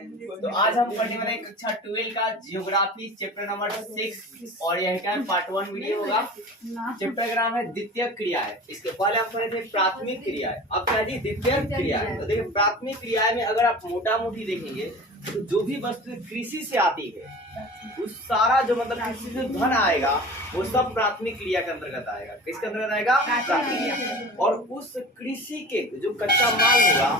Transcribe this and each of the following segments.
तो आज हम पढ़ने वाले हैं कक्षा 12 का जियोग्राफी चैप्टर नंबर 6 और यह क्या है पार्ट 1 वीडियो होगा। चैप्टर का नाम है द्वितीय क्रियाएं। इसके पहले हम पढ़े थे प्राथमिक क्रियाएं, अब क्या जी द्वितीय क्रियाएं। तो देखिए प्राथमिक क्रियाएं में अगर आप मोटा मोटी देखेंगे तो जो भी वस्तु कृषि से आती है उस सारा जो मतलब कृषि से धन आएगा वो सब प्राथमिक क्रिया के अंतर्गत आएगा। किसके अंतर्गत आएगा? प्राथमिक। और उस कृषि के जो कच्चा माल होगा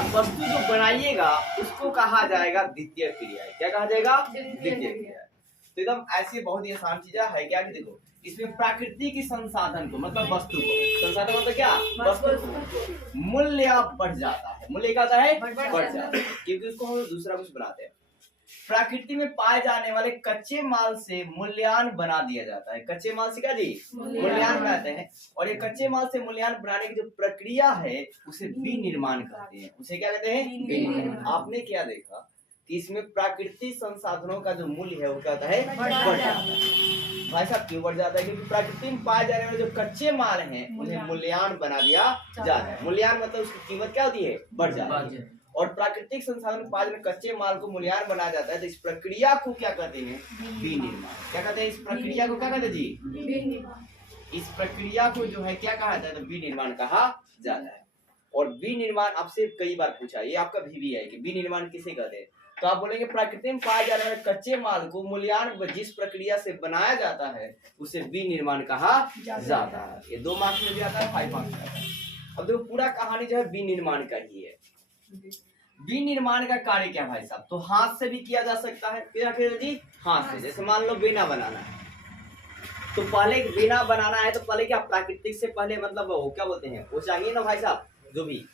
उस वस्तु जो बनाइएगा उसको कहा जाएगा द्वितीय क्रिया। क्या कहा जाएगा? द्वितीय क्रिया। तो एकदम ऐसी बहुत ही आसान चीज है क्या कि देखो इसमें प्रकृति की संसाधन को मतलब वस्तु को, संसाधन मतलब क्या? वस्तु मूल्य बढ़ जाता है। मूल्य क्या होता है? बढ़ जाता है क्योंकि उसको हम दूसरा कुछ बनाते हैं। प्रकृति में पाए जाने वाले कच्चे माल से मूल्यांकन बना दिया जाता है। कच्चे माल से क्या जी? मूल्यांकन बनाते हैं। और ये कच्चे माल से मूल्यांकन बनाने की जो प्रक्रिया है उसे विनिर्माण कहते हैं। उसे क्या कहते हैं? विनिर्माण। आपने क्या देखा कि इसमें प्राकृतिक संसाधनों का जो मूल्य है वो क्या होता है? बढ़ जाता है। भाई साहब क्यों बढ़ जाता है? क्योंकि प्रकृति में पाए जाने वाले जो कच्चे माल हैं उन्हें मूल्यांकन बना दिया जाता है। मूल्यांकन मतलब उसकी कीमत क्या होती है? बढ़ जाती है। और प्राकृतिक संसाधन पाए जाने कच्चे माल को मूल्यांकन बनाया जाता है। तो इस प्रक्रिया को क्या कहते हैं? विनिर्माण। क्या कहते हैं? इस प्रक्रिया को क्या कहते हैं जी? इस प्रक्रिया को जो है क्या कहा जाता है? तो विनिर्माण कहा जाता है। और विनिर्माण आपसे कई बार पूछा, ये आपका भी है कि विनिर्माण किसे कहते हैं? तो आप बोलेंगे प्रकृति में पाए जाने वाले कच्चे माल को मूल्यांकन जिस प्रक्रिया से बनाया जाता है उसे विनिर्माण कहा जाता है। ये 2 मार्क्स में भी आता है, 5 मार्क्स में आता है। अब देखो पूरा कहानी जो है विनिर्माण का ही है। विनिर्माण का कार्य क्या भाई साहब? तो हाथ से भी किया जा सकता है। क्या करें जी? हाथ से। जैसे मान लो बेना बनाना है तो पहले बेना बनाना है तो पहले क्या प्राकृतिक से पहले मतलब वो क्या बोलते हैं वो चाहिए ना भाई साहब, जो भी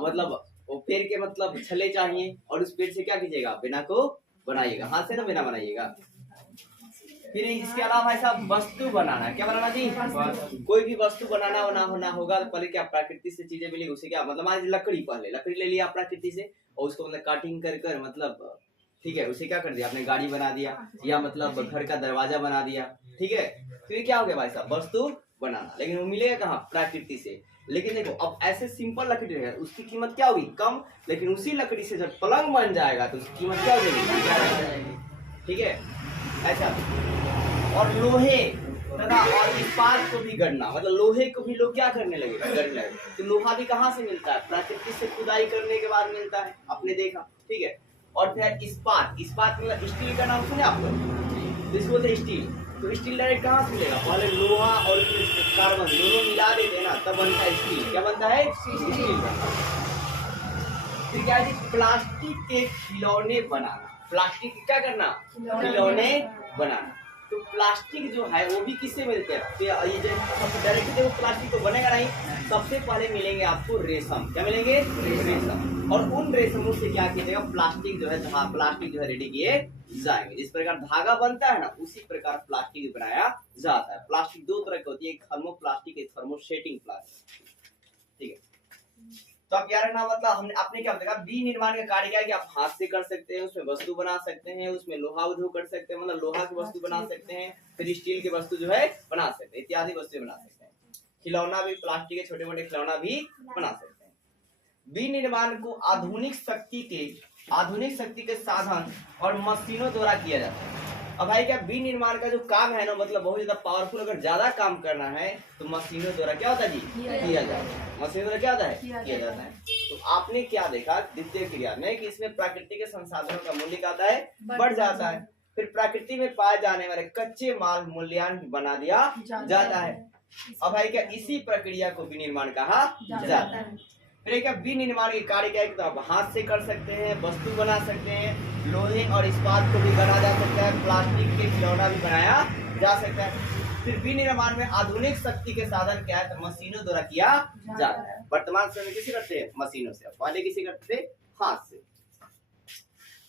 मतलब वो पेड़ के मतलब छले चाहिए और उस पेड़ से क्या कीजिएगा? बेना को बनाइएगा, हाथ से ना बेना बनाइएगा। फिर इसके अलावा भाई साहब वस्तु बनाना है। क्या बनाना जी? कोई भी वस्तु बनाना होना होगा तो पहले क्या प्रकृति से चीजें मिलेगी। उसे क्या मतलब मान लकड़ी, पहले लकड़ी ले लिया प्रकृति से और उसको मतलब काटिंग कर मतलब ठीक है उसे क्या कर दिया आपने? गाड़ी बना दिया या मतलब घर का दरवाजा बना दिया। ठीक है फिर क्या हो गया भाई साहब? वस्तु बनाना। लेकिन वो मिलेगा कहाँ? प्रकृति से। लेकिन देखो अब ऐसे सिंपल लकड़ी रहेगा उसकी कीमत क्या होगी? कम। लेकिन उसी लकड़ी से जब पलंग बन जाएगा तो उसकी कीमत क्या हो जाएगी? ठीक है ऐसा। और लोहे तथा और इस्पात को भी गढ़ना, मतलब लोहे को भी लोग क्या करने लगे? गढ़ने लगे। तो लोहा भी कहाँ से मिलता है? प्रकृति से खुदाई करने के बाद मिलता है, आपने देखा। ठीक है और फिर इस्पात, इस्पात मतलब स्टील का नाम सुने आप लोग? तो इसको बोलते हैं स्टील। तो स्टील डायरेक्ट कहाँ से मिलेगा? पहले लोहा और कार्बन दोनों मिला देते हैं ना तब बनता है स्टील। क्या बनता है? स्टील। फिर क्या है? प्लास्टिक के खिलौने बनाना। प्लास्टिक क्या करना? खिलौने बनाना। तो प्लास्टिक जो है वो भी किससे मिलते हैं? ये जो डायरेक्ट देखो प्लास्टिक तो बनेगा नहीं, सबसे पहले मिलेंगे आपको रेशम। क्या मिलेंगे? रेशम। और उन रेशमों से क्या कीजिएगा? प्लास्टिक जो है प्लास्टिक जो है रेडी किए जाएंगे। जिस प्रकार धागा बनता है ना उसी प्रकार प्लास्टिक बनाया जाता है। प्लास्टिक 2 तरह की होती है, एक थर्मोप्लास्टिक, एक थर्मोसेटिंग प्लास्टिक। ठीक है तो आप यार ना मतलब हमने आपने क्या बताया? विनिर्माण का कार्य क्या है कि आप हाथ से कर सकते हैं, उसमें वस्तु बना सकते हैं, उसमें लोहा उद्योग कर सकते हैं, मतलब लोहा की वस्तु बना सकते हैं, फिर स्टील की वस्तु जो है बना सकते हैं, इत्यादि वस्तु बना सकते हैं। खिलौना भी प्लास्टिक के छोटे मोटे खिलौना भी बना सकते हैं। विनिर्माण को आधुनिक शक्ति के साधन और मशीनों द्वारा किया जाता है। अब भाई क्या विनिर्माण का जो काम है ना मतलब बहुत ज्यादा पावरफुल, अगर ज्यादा काम करना है तो मशीनों द्वारा क्या होता है जी? किया जाता है। मशीनों द्वारा क्या होता है? किया जाता है। तो आपने क्या देखा द्वितीय क्रिया में कि इसमें प्रकृति के संसाधनों का मूल्य क्या होता है? बढ़ जाता है। फिर प्रकृति में पाए जाने वाले कच्चे माल मूल्यांकन बना दिया जाता है। अब भाई क्या इसी प्रक्रिया को विनिर्माण कहा जाता है। फिर क्या विनिर्माण के कार्य क्या है? तो आप हाथ से कर सकते हैं, वस्तु बना सकते हैं, लोहे और इस्पात को भी बना जा सकता है, प्लास्टिक के खिलौना भी बनाया जा सकता है। फिर विनिर्माण में आधुनिक शक्ति के साधन क्या है? तो मशीनों द्वारा किया जाता है। वर्तमान समय में किसे करते हैं? मशीनों से। पहले किसे करते थे? हाथ से।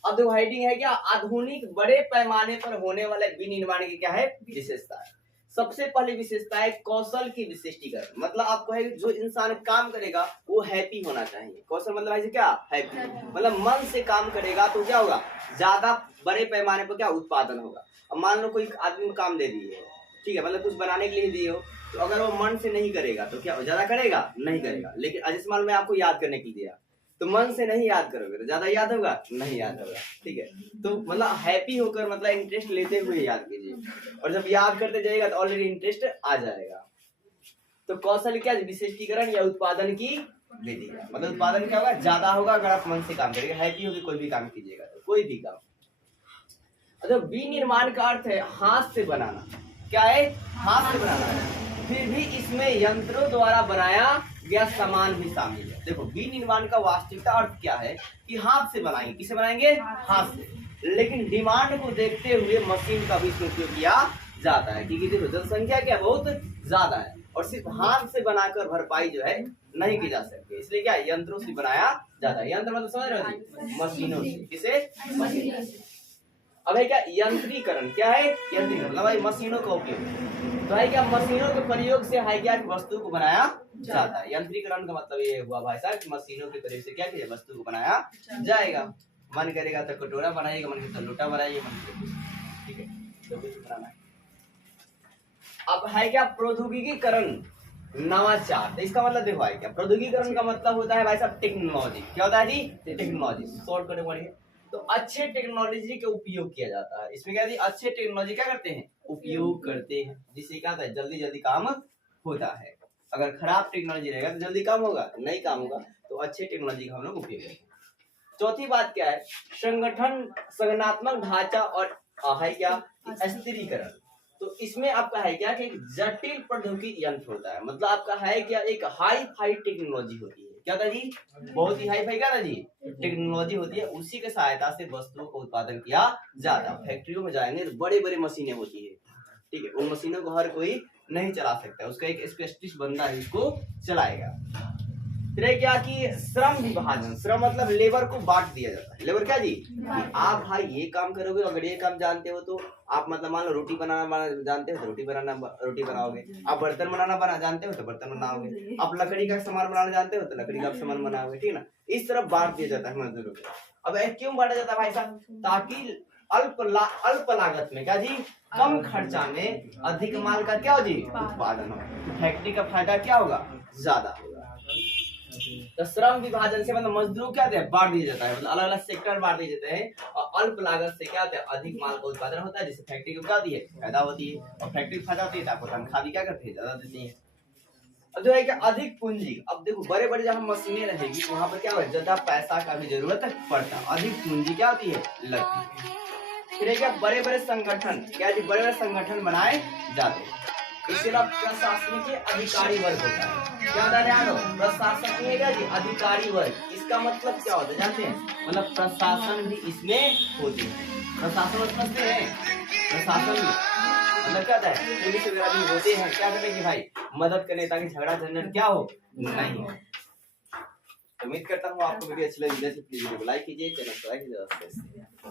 अब जो हेडिंग है क्या? आधुनिक बड़े पैमाने पर होने वाले विनिर्माण की क्या है? विशेषता है। सबसे पहली विशेषता है कौशल की विशिष्टीकरण। मतलब आपको है जो इंसान काम करेगा वो हैप्पी होना चाहिए। कौशल मतलब ऐसे क्या? हैप्पी। मतलब मन से काम करेगा तो क्या होगा? ज्यादा बड़े पैमाने पर क्या उत्पादन होगा। अब मान लो कोई आदमी को काम दे दिए हो, ठीक है, मतलब कुछ बनाने के लिए दिए हो, तो अगर वो मन से नहीं करेगा तो क्या ज्यादा करेगा? नहीं करेगा। लेकिन जैसे मान लो मैं आपको याद करने के लिए दिया तो मन से नहीं याद करोगे तो ज्यादा याद होगा, नहीं याद होगा। ठीक है, तो मतलब हैप्पी होकर, मतलब इंटरेस्ट लेते हुए याद कीजिए, और जब याद करते जाइएगा तो ऑलरेडी इंटरेस्ट आ जाएगा। तो कौशल क्या, विशिष्टीकरण या उत्पादन की विधि, मतलब उत्पादन क्या होगा, ज्यादा होगा अगर आप मन से काम करेंगे, हैप्पी होकर कोई भी काम कीजिएगा तो, कोई भी काम। अच्छा, विनिर्माण का अर्थ है हाथ से बनाना। क्या है, हाथ से बनाना है। फिर भी इसमें यंत्रों द्वारा बनाया गया सामान भी शामिल है। देखो, विनिर्माण का वास्तविकता अर्थ क्या है कि हाथ से बनाएंगे। किसे बनाएंगे, हाथ से। लेकिन डिमांड को देखते हुए मशीन का भी इसमें उपयोग किया जाता है, क्योंकि देखो जनसंख्या क्या बहुत ज्यादा है और सिर्फ हाथ से बनाकर भरपाई जो है नहीं की जा सकती, इसलिए क्या यंत्रों से बनाया जाता है। यंत्र मतलब समझ रहे हो जी, मशीनों से। किसे, मशीनों से। अब है क्या यंत्रीकरण, क्या है यंत्रीकरण, मतलब भाई मशीनों का उपयोग। तो है क्या, मशीनों के प्रयोग से है क्या वस्तु को बनाया जाता है। यंत्रीकरण का मतलब ये हुआ भाई साहब कि मशीनों के प्रयोग से क्या किया, वस्तु को बनाया जाएगा। मन करेगा तो कटोरा बनाइएगा, मन करेगा तो लोटा बनाइएगा, मन करेगा, ठीक है, तो कुछ बनाना है। अब है क्या प्रौद्योगिकीकरण, नवाचार। तो इसका मतलब देखो है क्या, प्रौद्योगिकीकरण का मतलब होता है भाई साहब टेक्नोलॉजी। क्या होता है जी, टेक्नोलॉजी। शॉर्ट कट पढ़िए तो अच्छे टेक्नोलॉजी का उपयोग किया जाता है। इसमें क्या, अच्छे टेक्नोलॉजी क्या करते हैं, उपयोग करते हैं, जिससे क्या होता है जल्दी जल्दी काम होता है। अगर खराब टेक्नोलॉजी रहेगा तो जल्दी काम होगा, नहीं काम होगा। तो अच्छे टेक्नोलॉजी का हम लोग उपयोग करते हैं। चौथी बात क्या है, संगठन, संगठनात्मक ढांचा और है क्या स्थिरीकरण। तो इसमें आपका है क्या कि जटिल प्रौद्योगिकी यंत्र होता है, मतलब आपका है क्या एक हाई फाई टेक्नोलॉजी होती है। क्या था जी, बहुत ही हाई फाई क्या था जी टेक्नोलॉजी होती है, उसी के सहायता से वस्तुओं का उत्पादन किया जाता है। फैक्ट्रियों में जाएंगे तो बड़े बड़े मशीनें होती है, ठीक है, उन मशीनों को हर कोई नहीं चला सकता, उसका एक स्पेशलिस्ट बंदा ही उसको चलाएगा। फिर क्या कि श्रम विभाजन, श्रम मतलब लेबर को बांट दिया जाता है। लेबर क्या जी, आप भाई ये काम करोगे, अगर ये काम जानते हो तो आप मतलब मान लो रोटी बनाना जानते हो तो रोटी बनाओगे, आप बर्तन बनाना जानते हो तो बर्तन बनाओगे, आप लकड़ी का सामान बनाना जानते हो तो लकड़ी का सामान बनाओगे, ठीक है ना। इस तरह बांट दिया जाता है मजदूरों को। अब क्यों बांटा जाता है भाई साहब, ताकि अल्प लागत में क्या जी, कम खर्चा में अधिक माल का क्या हो जी उत्पादन हो, फैक्ट्री का फायदा क्या होगा, ज्यादा होगा। तो श्रम विभाजन से मतलब मजदूरों क्या बांट दिया जाता है, मतलब अलग अलग सेक्टर बांट दिए जाते हैं, और अल्प लागत से क्या होता है अधिक माल का उत्पादन होता है, जिससे फैक्ट्री को क्या होती है फायदा होती है, और फैक्ट्री को फायदा होती है तो आपको तनख्वाह भी क्या करती है ज्यादा देती है। अब जो है कि अधिक पूंजी, अब देखो बड़े बड़े जहाँ मशीनें रहेगी वहां पर क्या होगा ज्यादा पैसा का भी जरूरत पड़ता है, अधिक पूंजी क्या होती है लगती है। फिर क्या बड़े बड़े संगठन, क्या जी बड़े बड़े संगठन बनाए जाते हैं। इसके अलावा प्रशासनिक अधिकारी वर्ग होता है, क्या होता है ध्यान हो, प्रशासक में क्या जी अधिकारी वर्ग, इसका मतलब क्या होता है जानते हैं, मतलब प्रशासन भी इसमें होती है। प्रशासन समझते हैं, प्रशासन मतलब क्या होता है, पुलिस वगैरह भी होते हैं, क्या करते हैं कि भाई मदद करने ताकि झगड़ा झंझट क्या हो नहीं हो। उम्मीद करता हूँ आपको वीडियो अच्छी लगी, प्लीज वीडियो को लाइक कीजिए, चैनल को सब्सक्राइब कीजिए।